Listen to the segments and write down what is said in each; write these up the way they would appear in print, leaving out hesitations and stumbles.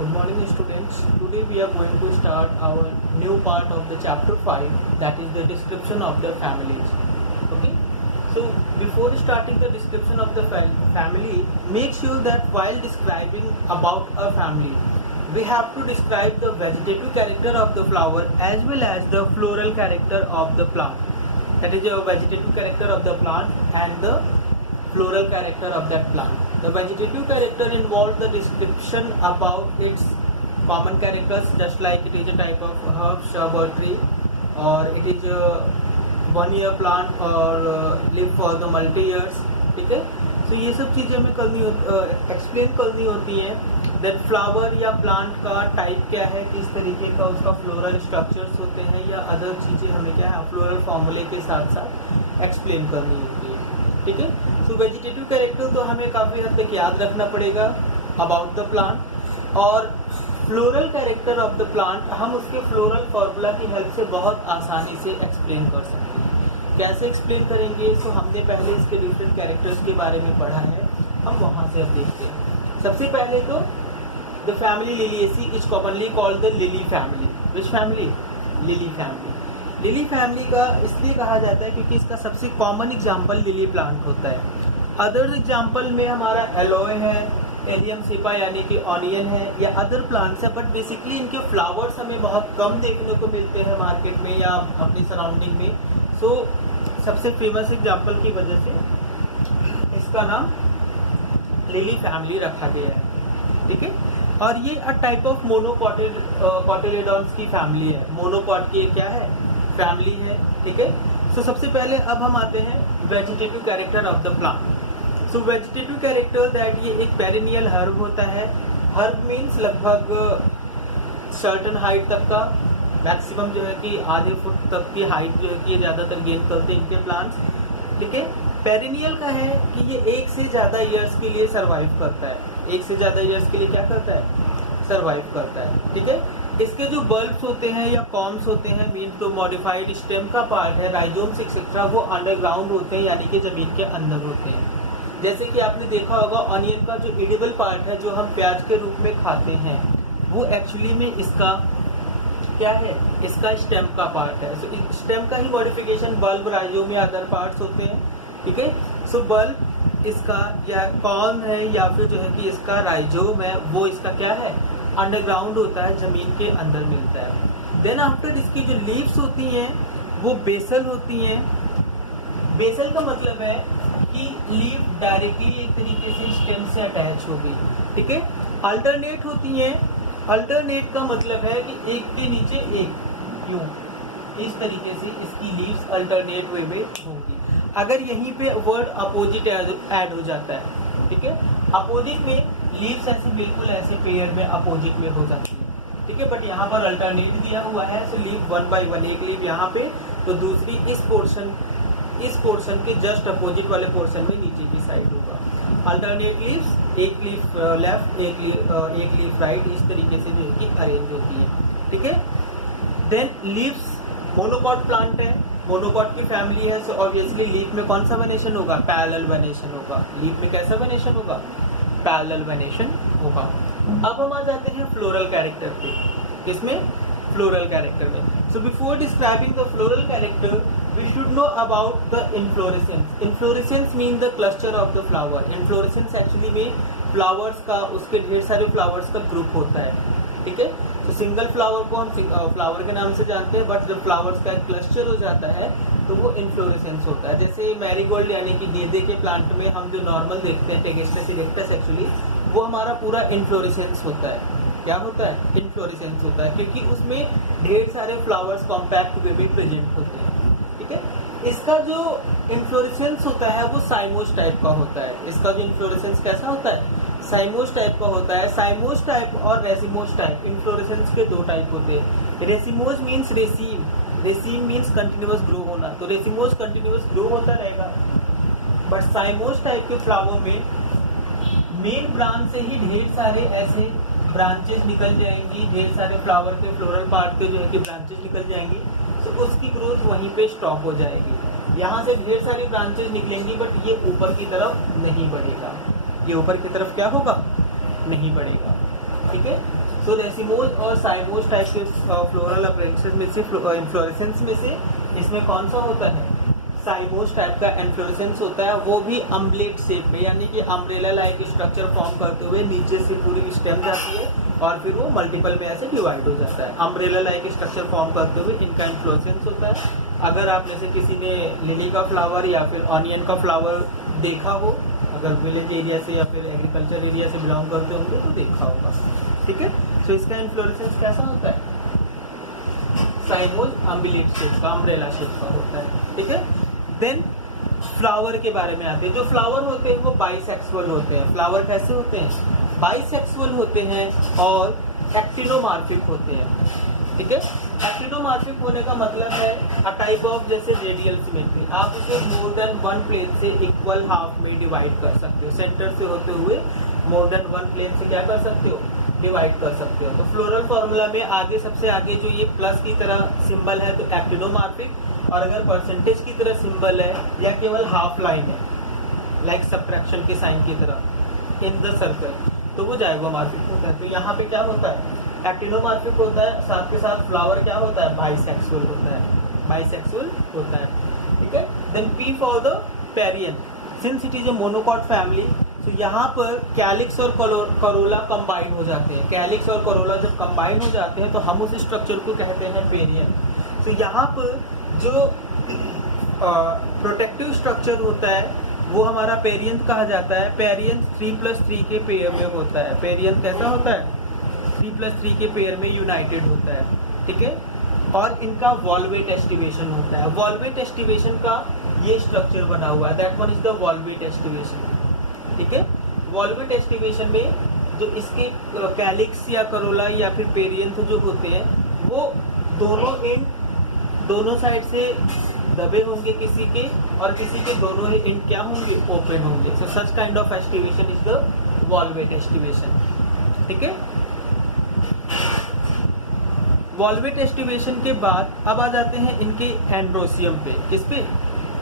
Good morning students. Today we are going to start our new part of the chapter 5, that is the description of the families. Okay. So before starting the description of the family, make sure that while describing about a family, we have to describe the vegetative character of the flower as well as the floral character of the plant. That is the vegetative character of the plant and the floral character of that plant. The vegetative character involves the description about its common characters, just like it is a type of herb, shrub or tree, or it is a 1 year plant or live for the multi years. ठीक है. तो ये सब चीज़ें हमें explain करनी होती हैं. दैट फ्लावर या प्लांट का टाइप क्या है, किस तरीके का उसका फ्लोरल स्ट्रक्चर्स होते हैं, या अदर चीज़ें हमें क्या है फ्लोरल फॉर्मूले के साथ साथ एक्सप्लेन करनी होती है. ठीक है. सो वेजिटेटिव कैरेक्टर तो हमें काफ़ी हद तक याद रखना पड़ेगा अबाउट द प्लांट, और floral character of the plant हम उसके फ्लोरल फार्मूला की हेल्प से बहुत आसानी से एक्सप्लेन कर सकते हैं. कैसे एक्सप्लेन करेंगे, सो हमने पहले इसके डिफरेंट कैरेक्टर्स के बारे में पढ़ा है, हम वहाँ से अब देखते हैं. सबसे पहले तो the family Liliaceae is commonly called the lily family. Which family? Lily family. Lily family का इसलिए कहा जाता है क्योंकि इसका सबसे कॉमन एग्जाम्पल लिली प्लांट होता है. अदर एग्जाम्पल में हमारा एलोए है, एलियम सेपा यानी कि ऑनियन है, या अदर प्लांट्स है, बट बेसिकली इनके फ्लावर्स हमें बहुत कम देखने को मिलते हैं मार्केट में या अपनी सराउंडिंग में. सो सबसे फेमस एग्जाम्पल की वजह से इसका नाम लिली फैमिली रखा गया है. ठीक है. और ये अ टाइप ऑफ मोनोकॉटिलेडॉन्स की फैमिली है. मोनोकॉट की क्या है? फैमिली है. ठीक है. सो सबसे पहले अब हम आते हैं vegetative character of the plant. So vegetative character that ये एक पेरिनियल हर्ब होता है. हर्ब मीन्स लगभग सर्टन हाइट तक का, मैक्सिमम जो है कि आधे फुट तक की हाइट जो है कि ये ज़्यादातर गेन करते हैं इनके प्लांट्स. ठीक है. पेरिनियल का है कि ये 1 से ज़्यादा ईयर्स के लिए सर्वाइव करता है. 1 से ज़्यादा ईयर्स के लिए क्या करता है? सर्वाइव करता है. ठीक है. इसके जो बल्ब्स होते हैं या कॉम्स होते हैं, मीन तो मॉडिफाइड स्टेम का पार्ट है, राइजोम्स एक्सेट्रा, वो अंडरग्राउंड होते हैं यानी कि ज़मीन के अंदर होते हैं. जैसे कि आपने देखा होगा ऑनियन का जो एडिबल पार्ट है, जो हम प्याज के रूप में खाते हैं, वो एक्चुअली में इसका क्या है? इसका स्टेम का पार्ट है. सो स्टेम का ही मॉडिफिकेशन बल्ब, राइजोम या अदर पार्ट्स होते हैं. ठीक है. सो बल्ब इसका या कॉर्न है या फिर जो है कि इसका राइजोम है, वो इसका क्या है? अंडरग्राउंड होता है, ज़मीन के अंदर मिलता है. देन आफ्टर इसकी जो लीव्स होती हैं वो बेसल होती हैं. बेसल का मतलब है कि लीफ डायरेक्टली एक तरीके से स्टेम से अटैच हो गई. ठीक है. अल्टरनेट होती हैं. अल्टरनेट का मतलब है कि एक के नीचे एक, यूं इस तरीके से इसकी लीव्स अल्टरनेट वे में होंगी. अगर यहीं पे वर्ड अपोजिट ऐड हो जाता है, ठीक है, अपोजिट में लीव्स ऐसे बिल्कुल ऐसे पेयर में अपोजिट में हो जाती है. ठीक है. बट यहाँ पर अल्टरनेट दिया हुआ है, सो लीव 1 बाई 1, एक लीव यहाँ पे तो दूसरी इस पोर्शन के जस्ट अपोजिट वाले पोर्शन में नीचे की साइड होगा. अल्टरनेट लीव्स, एक लीफ लेफ्ट, एक लीफ राइट, इस तरीके से जो है कि अरेंज होती है. ठीक है. देन लीव्स मोनोकॉट प्लांट है, मोनोकॉट की फैमिली है. सो ऑब्वियसली लीफ में कौन सा वेनेशन होगा? पैरेलल वेनेशन होगा. लीफ में कैसा वेनेशन होगा? पैरेलल वेनेशन होगा. अब हम आ जाते हैं फ्लोरल कैरेक्टर पे. किसमें? फ्लोरल कैरेक्टर में. So before describing the floral character we should know about the inflorescence. Inflorescence mean the cluster of the flower. Inflorescence actually में फ्लावर्स का, उसके ढेर सारे फ्लावर्स का ग्रुप होता है. ठीक है. तो सिंगल फ्लावर को हम फ्लावर के नाम से जानते हैं, बट जब फ्लावर्स का एक क्लस्टर हो जाता है तो वो इन्फ्लोरेसेंस होता है. जैसे मैरीगोल्ड यानी कि गेंदे के प्लांट में हम जो नॉर्मल देखते हैं टेगेस्ट्रस इरेक्टस, एक्चुअली वो हमारा पूरा इन्फ्लोरेसेंस होता है. क्या होता है? इन्फ्लोरेसेंस होता है, क्योंकि उसमें ढेर सारे फ्लावर्स कॉम्पैक्ट वे में प्रेजेंट होते हैं. ठीक है. इसका जो इन्फ्लोरेसेंस होता है वो साइमोस टाइप का होता है. इसका जो इन्फ्लोरेसेंस कैसा होता है? साइमोस टाइप का होता है. साइमोस टाइप और रेसिमोस टाइप, इन्फ्लोरेसेंस के 2 टाइप होते हैं. Racemose means raceme, raceme means continuous grow होना, तो रेसिमोस कंटिन्यूअस ग्रो होता रहेगा. बट साइमोस टाइप के फ्लावर में मेन ब्रांच से ही ढेर सारे ऐसे ब्रांचेस निकल जाएंगी, ढेर सारे फ्लावर के फ्लोरल पार्ट के जो है कि ब्रांचेस निकल जाएंगी. तो उसकी ग्रोथ वहीं पे स्टॉप हो जाएगी. यहाँ से ढेर सारी ब्रांचेस निकलेंगी, बट ये ऊपर की तरफ नहीं बढ़ेगा. ये ऊपर की तरफ क्या होगा? नहीं बढ़ेगा. ठीक है. सो रेसिमोज और साइमोज टाइप के फ्लोरल अपेरेंसेस में से इन्फ्लोरेसेंस में से इसमें कौन सा होता है, साइमोज टाइप का इन्फ्लोरेसेंस होता है, वो भी अम्बलेट शेप में, यानी कि अम्ब्रेला लाइक स्ट्रक्चर फॉर्म करते हुए नीचे से पूरी स्टेम जाती है और फिर वो मल्टीपल में ऐसे डिवाइड हो जाता है। अम्ब्रेला लाइक स्ट्रक्चर फॉर्म करते हुए इनका इन्फ्लोरेसेंस होता है। अगर आप में से किसी ने लिली का फ्लावर या फिर ऑनियन का फ्लावर देखा हो, अगर विलेज एरिया से या फिर एग्रीकल्चर एरिया से बिलोंग करते होंगे तो देखा होगा, ठीक है। सो इसका इन्फ्लोरेसेंस कैसा होता है, साइमोज अम्बलेट शेप का, अम्ब्रेला शेप का होता है, ठीक है। देन फ्लावर के बारे में आते हैं। जो फ्लावर होते हैं वो बाइसेक्सुअल होते हैं। फ्लावर कैसे होते हैं, बाइसेक्सुअल होते हैं और एक्टिनोमार्फिक होते हैं, ठीक है। एक्टिनोमार्फिक होने का मतलब है अ टाइप ऑफ जैसे रेडियल सिमेट्री, आप उसे मोर देन वन प्लेन से इक्वल हाफ में डिवाइड कर सकते हो, सेंटर से होते हुए मोर देन वन प्लेन से क्या कर सकते हो, डिवाइड कर सकते हो। तो फ्लोरल फॉर्मूला में आगे सबसे आगे जो ये प्लस की तरह सिंबल है तो एक्टिनोमार्फिक, और अगर परसेंटेज की तरह सिंबल है या केवल हाफ लाइन है लाइक सब्ट्रैक्शन के साइन की तरह इन द सर्कल तो वो जाइगोमॉर्फिक होता है। तो यहाँ पे क्या होता है, एक्टिनोमॉर्फिक होता है, साथ के साथ फ्लावर क्या होता है, बाइसेक्सुअल होता है, बाइसेक्सुअल होता है, ठीक है। Then P for the perianth, since it is a monocot family, तो यहाँ पर कैलिक्स और करोला कंबाइन हो जाते हैं। कैलिक्स और करोला जब कंबाइन हो जाते हैं तो हम उस स्ट्रक्चर को कहते हैं पेरियन। तो यहाँ पर जो प्रोटेक्टिव स्ट्रक्चर होता है वो हमारा पेरियंथ कहा जाता है। पेरियंथ 3+3 के पेयर में होता है। पेरियंथ कैसा होता है, 3+3 के पेयर में यूनाइटेड होता है, ठीक है। और इनका वॉल्वेट एस्टिवेशन होता है। वॉल्वेट एस्टिवेशन का ये स्ट्रक्चर बना हुआ है, that one is the valvate aestivation, ठीक है। वॉल्वेट एस्टिवेशन में जो इसके कैलिक्स या करोला या फिर पेरियंथ जो होते हैं वो दोनों एंड दोनों साइड से दबे होंगे किसी के, और किसी के दोनों ही एंड क्या होंगे, ओपन होंगे। So such kind of aestivation is the valvate aestivation, ठीक है। वॉल्वेट एस्टिवेशन के बाद अब आ जाते हैं इनके एंड्रोसियम पे। किस पे,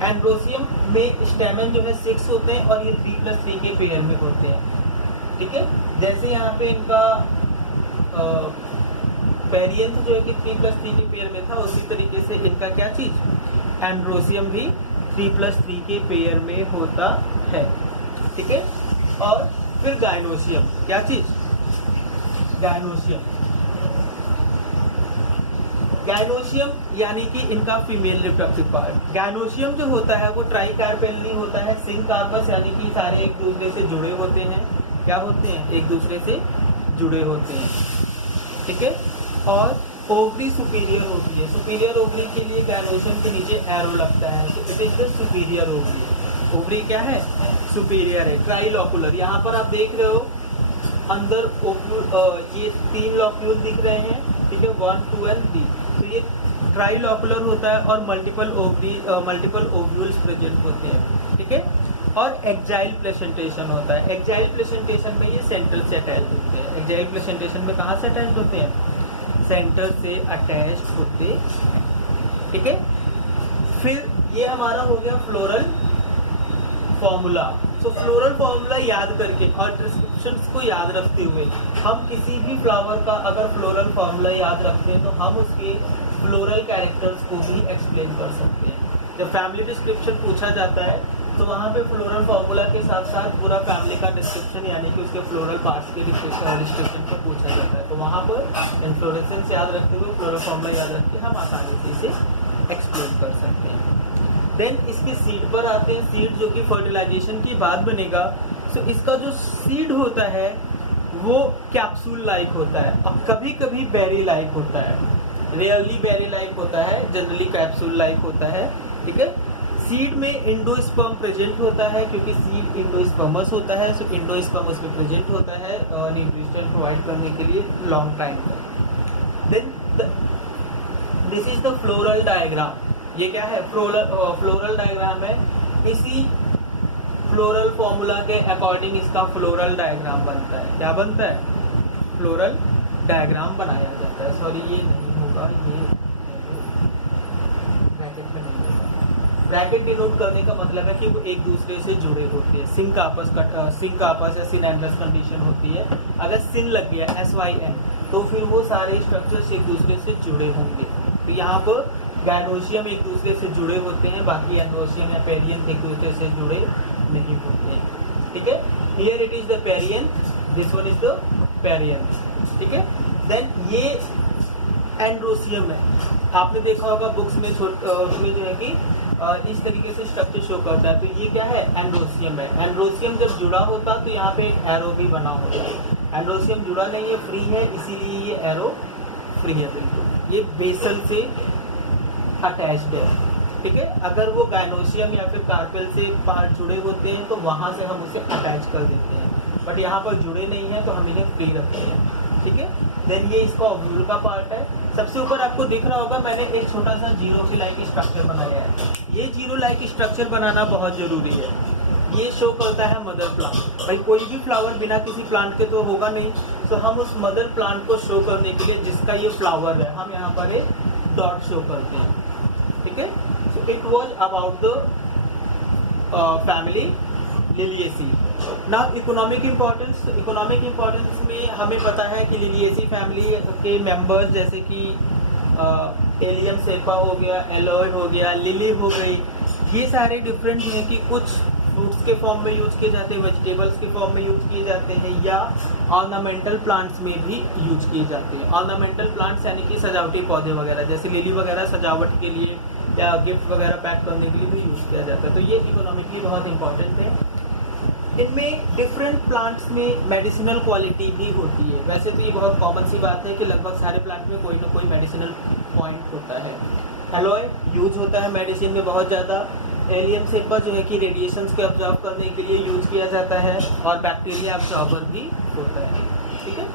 एंड्रोसियम में स्टेमन जो है 6 होते हैं और ये 3+3 के पेयर में होते हैं, ठीक है। जैसे यहाँ पे इनका पेरियंथ जो है कि 3+3 के पेयर में था, उसी तरीके से इनका क्या चीज, एंड्रोसियम भी 3+3 के पेयर में होता है, ठीक है। और फिर गायनोसियम, क्या चीज, गायनोसियम। गायनोसियम यानी कि इनका फीमेल रिप्रोडक्टिव पार्ट। गायनोसियम जो होता है वो ट्राइकार्पेल होता है, सिंकार्पस यानी कि सारे एक दूसरे से जुड़े होते हैं, क्या होते हैं, एक दूसरे से जुड़े होते हैं, ठीक है। और ओवरी सुपीरियर ओवरी है। सुपीरियर ओवरी के लिए गायनोसियम के नीचे एरो लगता है, तो it is the superior ovary. Ovary क्या है, सुपीरियर है। ट्राइलॉकुलर, यहाँ पर आप देख रहे हो अंदर ये 3 लॉक्यूल दिख रहे हैं, ठीक है, 1, 2 एंड 3। तो ये ट्राइलॉकुलर होता है और मल्टीपल ओव्यूल्स प्रेजेंट होते हैं, ठीक है। और एक्जाइल प्रेजेंटेशन होता है। एक्जाइल प्रेजेंटेशन में ये सेंट्रल से अटैच होते हैं। एक्जाइल प्रेजेंटेशन में कहाँ से अटैच होते हैं, सेंटर से अटैच होते हैं, ठीक है। फिर ये हमारा हो गया फ्लोरल फॉर्मूला। तो फ्लोरल फॉर्मूला याद करके और डिस्क्रिप्शंस को याद रखते हुए हम किसी भी फ्लावर का अगर फ्लोरल फॉर्मूला याद रखते हैं तो हम उसके फ्लोरल कैरेक्टर्स को भी एक्सप्लेन कर सकते हैं। जब फैमिली डिस्क्रिप्शन पूछा जाता है तो वहाँ पे फ्लोरल फार्मूला के साथ साथ पूरा फैमिली का डिस्क्रिप्शन यानी कि उसके फ्लोरल पार्ट्स के डिस्क्रिप्शन को पूछा जाता है। तो वहाँ पर इन्फ्लोरेसेंस याद रखते हुए फ्लोरल फार्मूला याद रख के हम आसानी से इसे एक्सप्लेन कर सकते हैं। देन इसके सीड पर आते हैं। सीड जो कि फर्टिलाइजेशन की बाद बनेगा। तो इसका जो सीड होता है वो कैप्सूल लाइक होता है और कभी कभी बेरी लाइक होता है। रेयरली बेरी लाइक होता है, जनरली कैप्सूल लाइक होता है, ठीक है। सीड में इंडोस्पर्म प्रेजेंट होता है क्योंकि सीड इंडोस्पर्मस होता है। सो इंडोस्पर्म उसमें प्रेजेंट होता है न्यूट्रिशन प्रोवाइड करने के लिए लॉन्ग टाइम तक। Then this is the floral diagram. ये क्या है, फ्लोरल डायग्राम है। इसी फ्लोरल फॉर्मूला के अकॉर्डिंग इसका फ्लोरल डायग्राम बनता है। क्या बनता है, फ्लोरल डायग्राम बनाया जाता है। सॉरी ये नहीं होगा, ये ब्रैकेट में नहीं होगा। ब्रैकेट डिनोट करने का मतलब है कि वो एक दूसरे से जुड़े होते हैं। सिंक आपस या सिनेंडस कंडीशन होती है। अगर सिन लग गया SYN तो फिर वो सारे स्ट्रक्चर्स एक दूसरे से जुड़े होंगे। तो यहाँ पर गायनोशियम एक दूसरे से जुड़े होते हैं, बाकी एंडोशियम या पेरियंथ एक दूसरे से जुड़े नहीं होते हैं। ठीक है, here it is the perianth, this one is the perianth. ठीक है, देन ये एंड्रोसियम है। आपने देखा होगा बुक्स में उसमें जो है कि इस तरीके से स्ट्रक्चर शो करता है। तो ये क्या है, एंड्रोसियम है। एंड्रोसियम जब जुड़ा होता तो यहाँ पे एक एरो भी बना होता है। एंड्रोसियम जुड़ा नहीं है, फ्री है, इसीलिए ये एरो फ्री है बिल्कुल। ये बेसल से अटैच्ड है। ठीक है, अगर वो गायनोशियम या फिर कार्पेल से पार्ट जुड़े होते हैं तो वहाँ से हम उसे अटैच कर देते हैं, बट यहाँ पर जुड़े नहीं है तो हम इन्हें फ्री रखते हैं। ठीक है, देन ये इसका ओव्यूल का पार्ट है। सबसे ऊपर आपको दिख रहा होगा मैंने एक छोटा सा जीरो के लाइक स्ट्रक्चर बनाया है। ये जीरो लाइक स्ट्रक्चर बनाना बहुत ज़रूरी है। ये शो करता है मदर प्लांट। भाई कोई भी फ्लावर बिना किसी प्लांट के तो होगा नहीं, तो हम उस मदर प्लांट को शो करने के लिए जिसका ये फ्लावर है हम यहाँ पर एक डॉट शो करते हैं। ठीक है, so it was about the family Liliaceae. Now economic importance. Economic importance में हमें पता है कि लिलिएसी फैमिली के मेंबर्स जैसे कि एलियम सेपा हो गया, एलोय हो गया, लिली हो गई, ये सारे डिफरेंट हैं कि कुछ फ्रूट्स के फॉर्म में यूज किए जाते हैं, वेजिटेबल्स के फॉर्म में यूज किए जाते हैं, या ऑर्नामेंटल प्लांट्स में भी यूज किए जाते हैं। ऑर्नामेंटल प्लांट्स यानी कि सजावटी पौधे वगैरह, जैसे लिली वगैरह सजावट के लिए या गिफ्ट वगैरह पैक करने के लिए भी यूज किया जाता है। तो ये इकोनॉमिकली बहुत इंपॉर्टेंट है। इनमें डिफरेंट प्लांट्स में मेडिसिनल क्वालिटी भी होती है। वैसे तो ये बहुत कॉमन सी बात है कि लगभग सारे प्लांट में कोई ना कोई मेडिसिनल पॉइंट होता है। एलोय यूज होता है मेडिसिन में बहुत ज़्यादा। एलियम सेपा जो है कि रेडिएशंस के ऑब्जर्व करने के लिए यूज किया जाता है, और बैक्टीरिया ऑब्जॉर्बर भी होता है। ठीक है,